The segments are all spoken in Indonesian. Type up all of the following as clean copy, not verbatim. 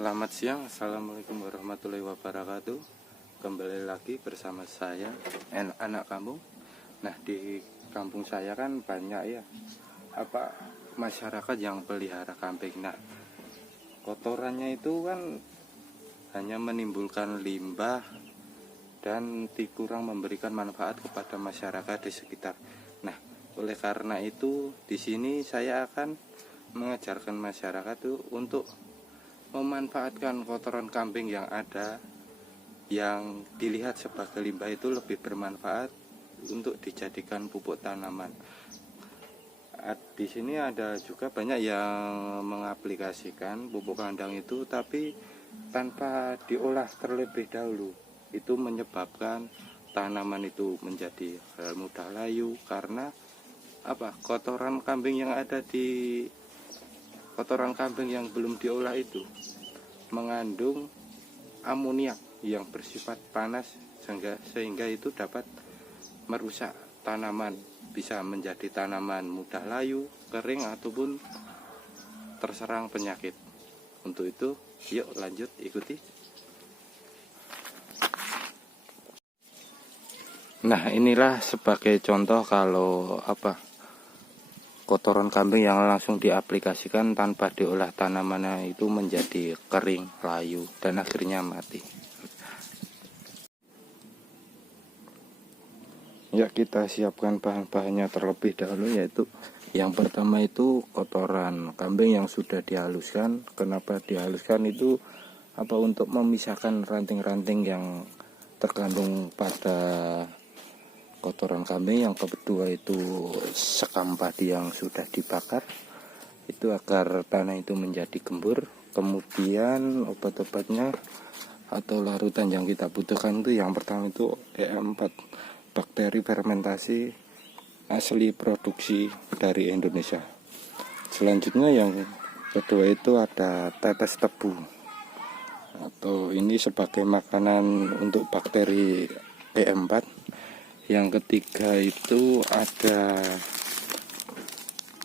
Selamat siang, assalamualaikum warahmatullahi wabarakatuh. Kembali lagi bersama saya, anak kampung. Nah, di kampung saya kan banyak ya masyarakat yang pelihara kambing. Nah, kotorannya itu kan hanya menimbulkan limbah dan kurang memberikan manfaat kepada masyarakat di sekitar. Nah, oleh karena itu di sini saya akan mengajarkan masyarakat tuh untuk memanfaatkan kotoran kambing yang ada, yang dilihat sebagai limbah itu lebih bermanfaat untuk dijadikan pupuk tanaman. Di sini ada juga banyak yang mengaplikasikan pupuk kandang itu tapi tanpa diolah terlebih dahulu. Itu menyebabkan tanaman itu menjadi mudah layu karena kotoran kambing yang belum diolah itu mengandung amoniak yang bersifat panas sehingga itu dapat merusak tanaman, bisa menjadi tanaman mudah layu, kering ataupun terserang penyakit. Untuk itu, yuk lanjut ikuti. Nah, inilah sebagai contoh kalau kotoran kambing yang langsung diaplikasikan tanpa diolah tanamannya itu menjadi kering, layu, dan akhirnya mati. Ya, kita siapkan bahan-bahannya terlebih dahulu, yaitu yang pertama itu kotoran kambing yang sudah dihaluskan. Kenapa dihaluskan itu untuk memisahkan ranting-ranting yang terkandung pada kotoran kambing. Yang kedua itu sekam padi yang sudah dibakar, itu agar tanah itu menjadi gembur. Kemudian obat-obatnya atau larutan yang kita butuhkan itu yang pertama itu E4, bakteri fermentasi asli produksi dari Indonesia. Selanjutnya yang kedua itu ada tetes tebu, atau ini sebagai makanan untuk bakteri E4. Yang ketiga itu ada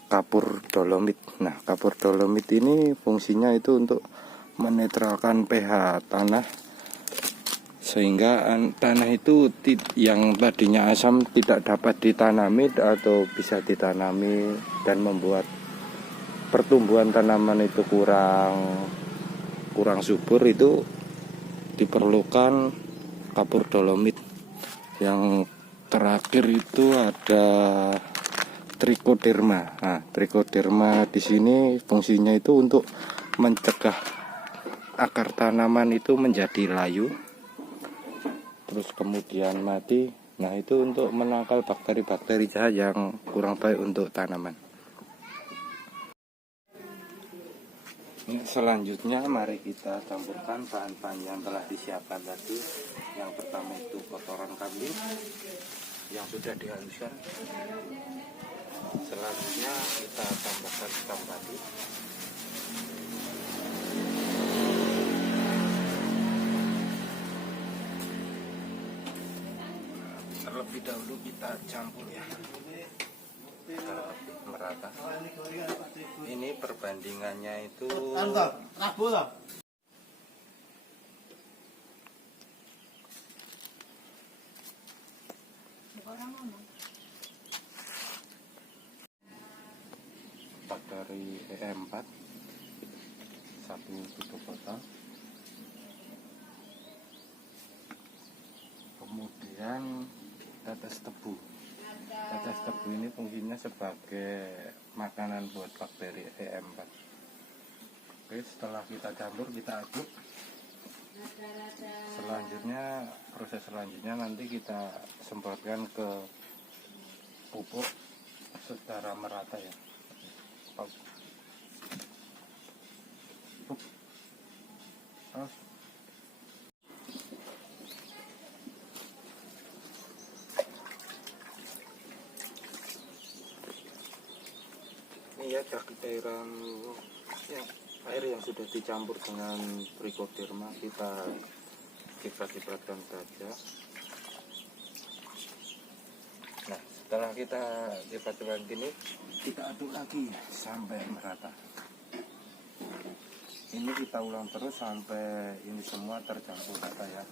kapur dolomit. Nah, kapur dolomit ini fungsinya itu untuk menetralkan pH tanah, sehingga tanah itu yang tadinya asam tidak dapat ditanami atau bisa ditanami, dan membuat pertumbuhan tanaman itu kurang subur. Itu diperlukan kapur dolomit. Yang terakhir itu ada trichoderma. Nah, trichoderma di sini fungsinya itu untuk mencegah akar tanaman itu menjadi layu, terus kemudian mati. Nah, itu untuk menangkal bakteri-bakteri jahat yang kurang baik untuk tanaman. Selanjutnya mari kita campurkan bahan-bahan yang telah disiapkan tadi. Yang pertama itu kotoran kambing yang sudah dihaluskan. Selanjutnya kita tambahkan sekam padi. Terlebih dahulu kita campur ya, agar lebih merata. Ini perbandingannya itu bakteri E4 1 tutup botol, kemudian tetes tebu. Tetes tebu ini fungsinya sebagai makanan buat bakteri E4. Oke, setelah kita campur, kita aduk. Proses selanjutnya nanti kita semprotkan ke pupuk secara merata ya. Ini ya cairan air yang sudah dicampur dengan trichoderma, kita ciprat-cipratkan saja. Nah, setelah kita ciprat-ciprat gini, kita aduk lagi sampai merata. Ini kita ulang terus sampai ini semua tercampur rata ya.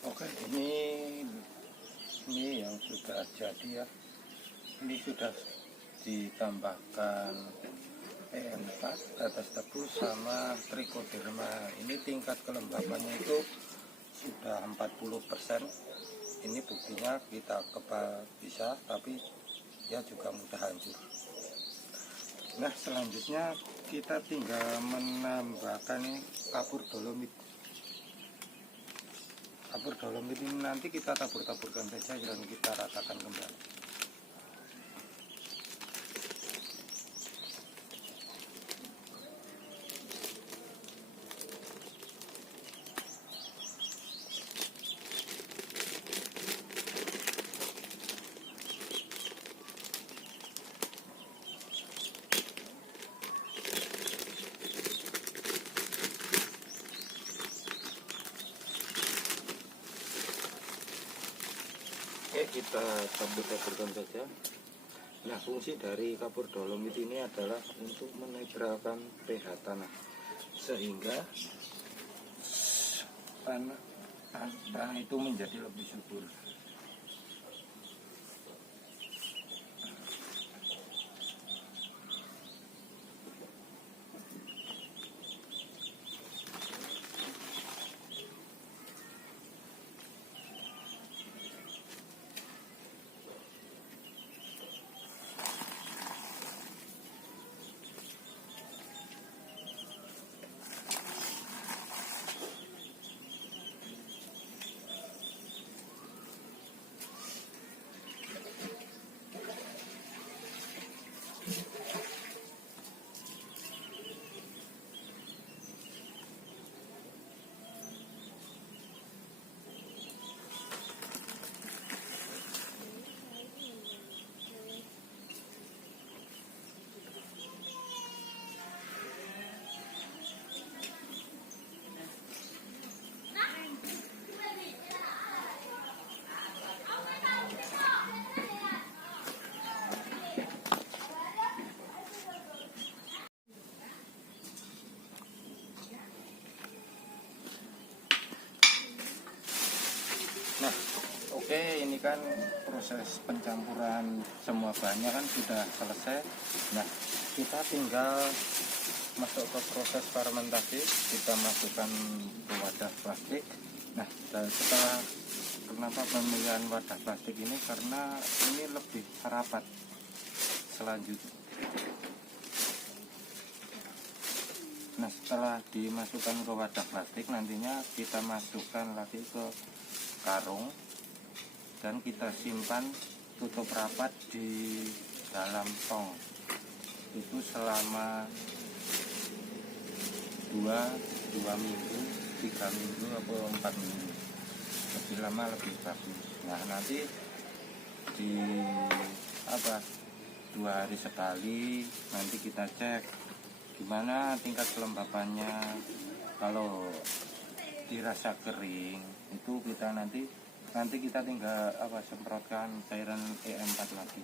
Oke, ini yang sudah jadi ya. Ini sudah ditambahkan P4, tetes tebu sama trichoderma. Ini tingkat kelembapannya itu sudah 40%. Ini buktinya kita kebal bisa, tapi ya juga mudah hancur. Nah, selanjutnya kita tinggal menambahkan ini kapur dolomit. Kapur dolomit ini nanti kita tabur-taburkan saja dan kita ratakan kembali. Oke, kita tabur-taburkan saja. Nah, fungsi dari kapur dolomit ini adalah untuk menetralkan pH tanah sehingga tanah itu menjadi lebih subur. Nah, oke, ini kan proses pencampuran semua bahannya kan sudah selesai. Nah, kita tinggal masuk ke proses fermentasi. Kita masukkan ke wadah plastik. Nah, dan setelah, kenapa pemilihan wadah plastik ini, karena ini lebih rapat. Selanjutnya, nah, setelah dimasukkan ke wadah plastik, nantinya kita masukkan lagi ke karung dan kita simpan tutup rapat di dalam tong itu selama 2 minggu, 3 minggu atau 4 minggu, lebih lama lebih bagus. Nah, nanti di 2 hari sekali nanti kita cek gimana tingkat kelembapannya. Kalau dirasa kering itu kita nanti kita tinggal semprotkan cairan E4 lagi.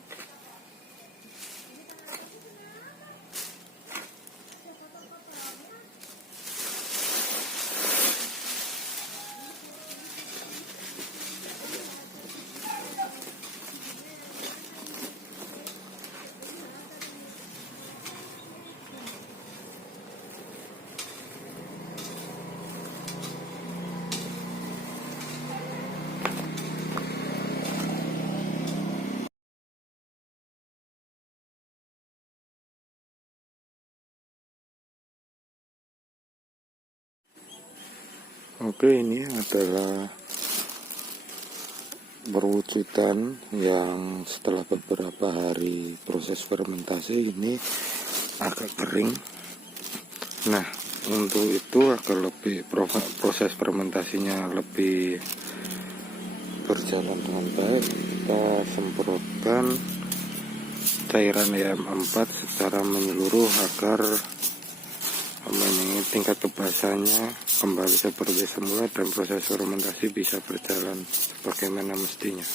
Oke, ini adalah perwujudan yang setelah beberapa hari proses fermentasi ini agak kering. Nah, untuk itu agar lebih proses fermentasinya lebih berjalan dengan baik, kita semprotkan cairan EM4 secara menyeluruh agar tingkat kebasahannya kembali seperti semula dan proses fermentasi bisa berjalan sebagaimana mestinya.